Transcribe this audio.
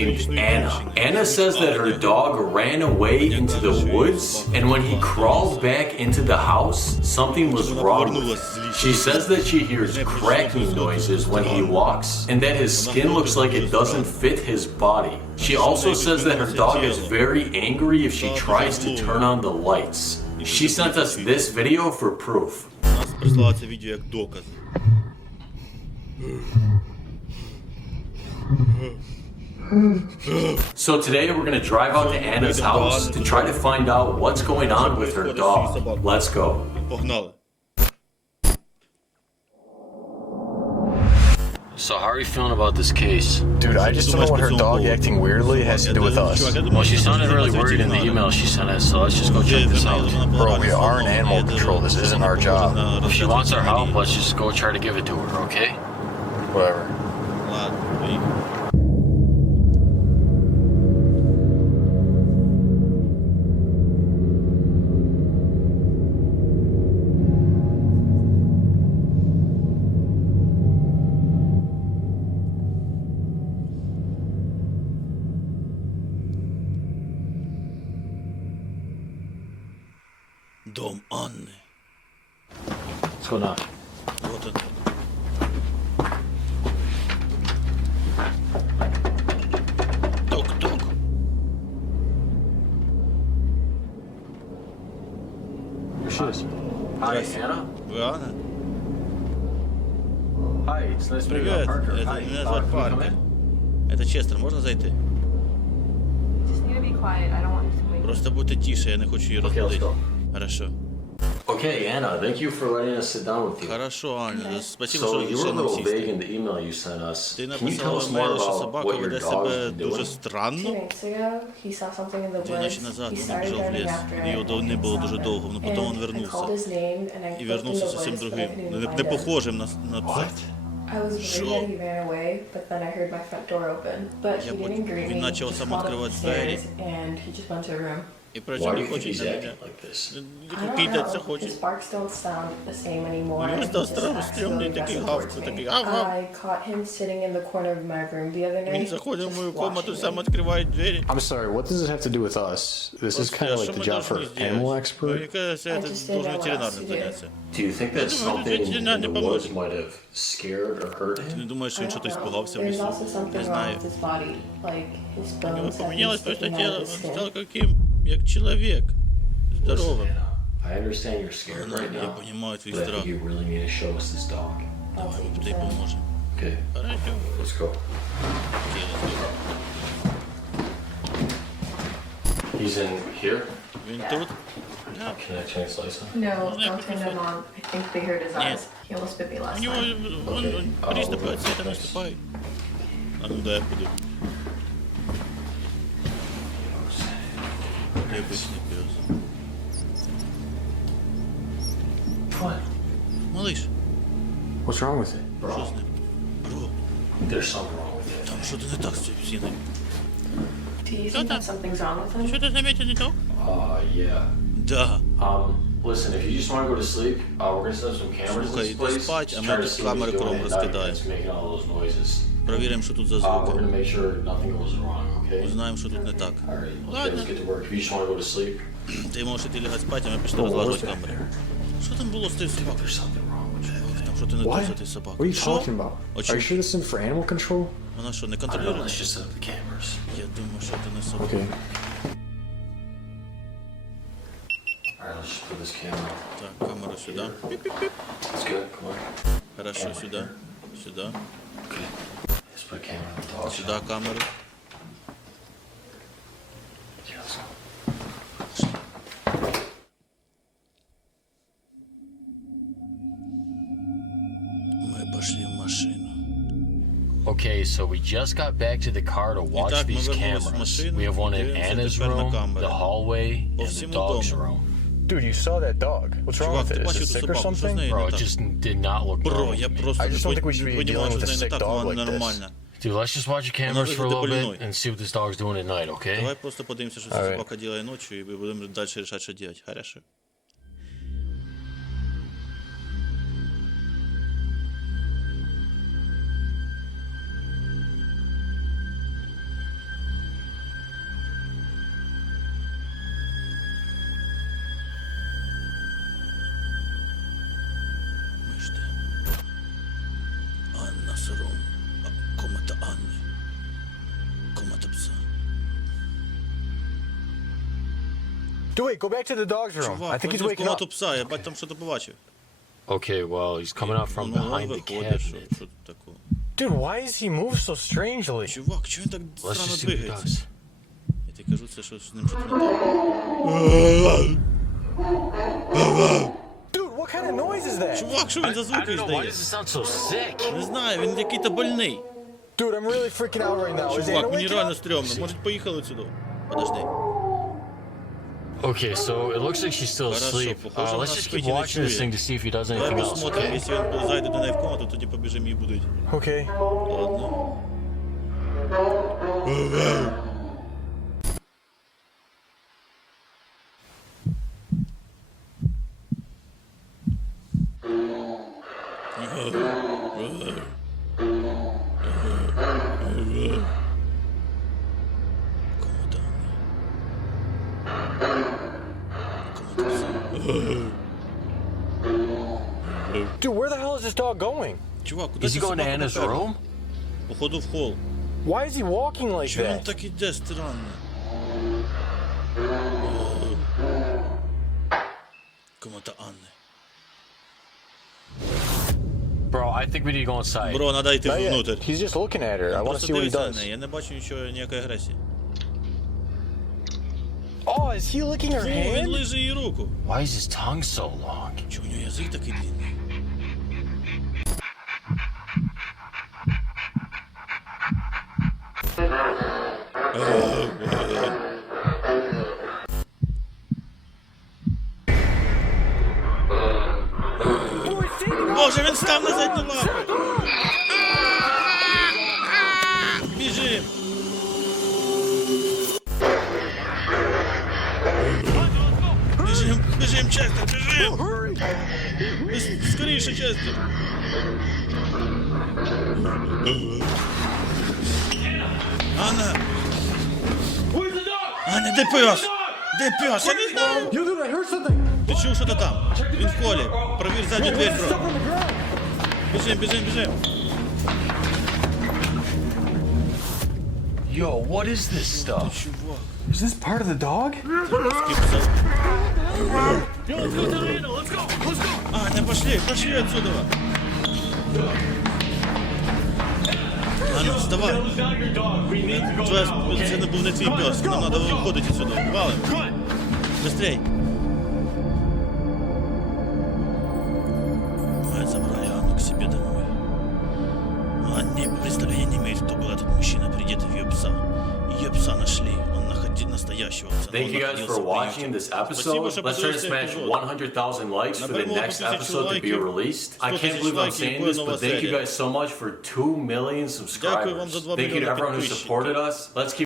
Anna. Anna says that her dog ran away into the woods, and when he crawled back into the house, something was wrong. She says that she hears cracking noises when he walks, and that his skin looks like it doesn't fit his body. She also says that her dog is very angry if she tries to turn on the lights. She sent us this video for proof. so today we're gonna drive out to Anna's house to try to find out what's going on with her dog. Let's go. So how are you feeling about this case? Dude, I just don't know what her dog acting weirdly has to do with us. Well, she sounded really worried in the email she sent us, so let's just go check this out. Bro, we are in animal control. This isn't our job. If she wants our help, let's just go try to give it to her, okay? Whatever. Дом Анны. Куда? Вот это. Тук-тук. Еще раз. Вы Анна? Привет, это меня зовут Паркер. Это Честер, можно зайти? Просто будьте тише, я не хочу її розбудити. go. Хорошо. Okay, Anna, thank you for letting us sit down with you. Хорошо, Аня. Спасибо, So що you were a розрішили нам little vague сісти. in the email you sent us. Ти Can you tell написала us в more мейлі, що about собака what your веде dog себе is дуже doing? Two странно. nights ago, he saw something in the Дві woods. ночі назад He він started біжав в running ліс. after it, Його and не he було saw дуже him. довго, але потім він And I called вернувся. his name, and I І looked in вернувся the зовсім woods, but I другим. couldn't Не, even не find him. похожим на, на пса. I was worried Що? that he ran away, but then I heard my front door open. But Я he бачу, didn't greet він me. He почав just сам crawled up відкривати the двері. stairs, and he just went to a room. І Why причому do не you think хоче he's на acting мене. like this? I don't Кидатися know. хоче. His barks don't sound the same anymore. Ну, and he став just странно, acts стрьомний really такий aggressive гав, towards це me. такий гав-гав. I caught him sitting in the corner of my room the other Він night. заходить в just мою комнату, watching сам me. відкриває двері. I'm sorry, what does this have to do with us? This is Просто, kind of а like що the ми job for должны сделать? animal Мені expert. кажется, I это just didn't должен know what ветеринарным else to do. заняться. Do you think that думаю, something ветеринар in не the поможет. woods might have scared or hurt Ти не him? думаєш, що I він don't щось know. спугався в There's лісу? also Не something wrong знаю. with his body. Like his У bones нього have been помінялось просто sticking out тіло, of він his став skin. каким, як чоловік. Listen, Здоровим. Anna, I understand you're scared Ну, right я now, понимаю твій but I страх. think you really need to show us this dog. I'll Давай, take ми you тобі to him. поможемо. Okay, Хорошо. let's go. Окей, let's go. He's in here. Він тут? Так. Can I translate something? No, don't turn them on. I think they hurt his eyes. He almost bit me У last нього time. вон, Окей. вон, А, приступи ладно. від світа наступають. А ну дай я подивлюсь. Де обичний пес? What? Малиш, What's wrong with it? що з ним? Бро, There's something wrong with it. там що то не так з цією псиною? Do you Shut think that up. something's wrong with him? Що ти замітив не так? Uh, yeah. Да. Um, listen, if you just want to go to sleep, uh, we're gonna set up some cameras in Слухай, this йди place. спать, а Just ми try to тут see what камери he's doing кругом at night розкидаємо. that's making all those noises. Провіримо, що тут за Uh, we're звуки. gonna make sure nothing goes wrong, okay? Узнаємо, що тут не так. Alright, okay, Ладно. let's get to work. If you just want to go to sleep, Ти можеш іти лягати спати, а ми пішли What was розлажувати that камери. there? Що там було з тією собакою? there's something wrong with it. Чувак, Там що ти не What? так за тією What are собакою? you Що? talking about? О Are чому? you sure this isn't for animal control? Вона що, не I don't know, контролює? let's just set up the cameras. Я думаю, що це не собака. Okay. Alright, let's just put this camera. Так, камера сюди. That's good, come on. Хорошо, сюди. Сюди. Okay. Let's put a camera on the dog. Сюди камеру. Yeah, let's go. Ми пішли в машину. Okay, so we just got back to the car to watch Итак, мы these вернулись в cameras. машину, We have one in дивимося Anna's тепер на room, камери. the hallway, По and the всьому dog's дому. room. Dude, you saw that dog. What's wrong Чувак, with ти it? Is бачив it цю sick or собаку? Що з something? нею Bro, не it так? just did not look Бро, normal. я to me. просто I just don't не think we should be розумію, dealing with що a з нею не sick так, dog вона like this. ненормальна. Dude, let's just watch the cameras for a выглядит little bit больной. and see what this dog's doing at night, okay? Давай просто подивимося, що ця Alright. собака робить ночі, і будемо далі рішати, що робити. Хорошо. Dude, wait, go back to the dog's room. Чувак, I think he's ходив в waking комнату up. пса, я бать там що-то побачив. Okay, well, he's coming out from Ну, behind the виходить, що, cabinet. що тут такого. Dude, why does he move so strangely? Чувак, чого він так Let's странно just see what he двигається? does. Я тобі кажу, це що з ним щось не так. Dude, what kind of noise is that? Чувак, що він за I звуки don't know, why здає? does it sound so sick? Не знаю, він який-то больний. Dude, I'm really freaking out right now. Is Anna Чувак, мені waking реально up? стрьомно. Може, поїхали сюди? Подожди. Okay, so it looks like she's still Хорошо, asleep. похоже, Uh, вона let's just спить keep і не watching this чує. thing to see if he does Давай anything else. посмотрим, Okay? якщо він зайде до неї в комнату, тоді побіжимо її будить. Okay. Ладно. Dude, where the hell is this dog going? Чувак, куди Is he ця going to собака Anna's поперла? room? Походу в холл. Why is he walking like Чого він that? так іде странно? Комната Анни. Bro, I think we need to go inside. Бро, треба йти Not yet. внутрь. He's just looking at her. I want to Просто see what he дивися на does. неї, я не бачу нічого, ніякої агресії. Oh, is he licking her О, він hand? лиже її руку. Why is his tongue so long? Чого у нього язик такий длинний? Боже, він став на задні лапи! Біжим! Біжим, біжим, Честер, біжим! Бис- Скоріше, Честер! Анна! Аня, де пес? Де пес? Я не знаю! Yo, dude, I heard something. Ти чув, що то там? Він в холі. Провір задню двері, бро. Stuff on the ground. Біжим, біжим, біжим. Yo, what is this stuff? Чувак. Is this part of the dog? Аня, пошли, пошли отсюда. Аня, вставай. Твоя, це не був не твій пес. Нам треба виходити отсюда. Валим. Быстрей. Thank you guys for watching this episode. Let's try to smash 100,000 likes for the next episode to be released. I can't believe I'm saying this, but thank you guys so much for 2 million subscribers. Thank you to everyone who supported us. Let's keep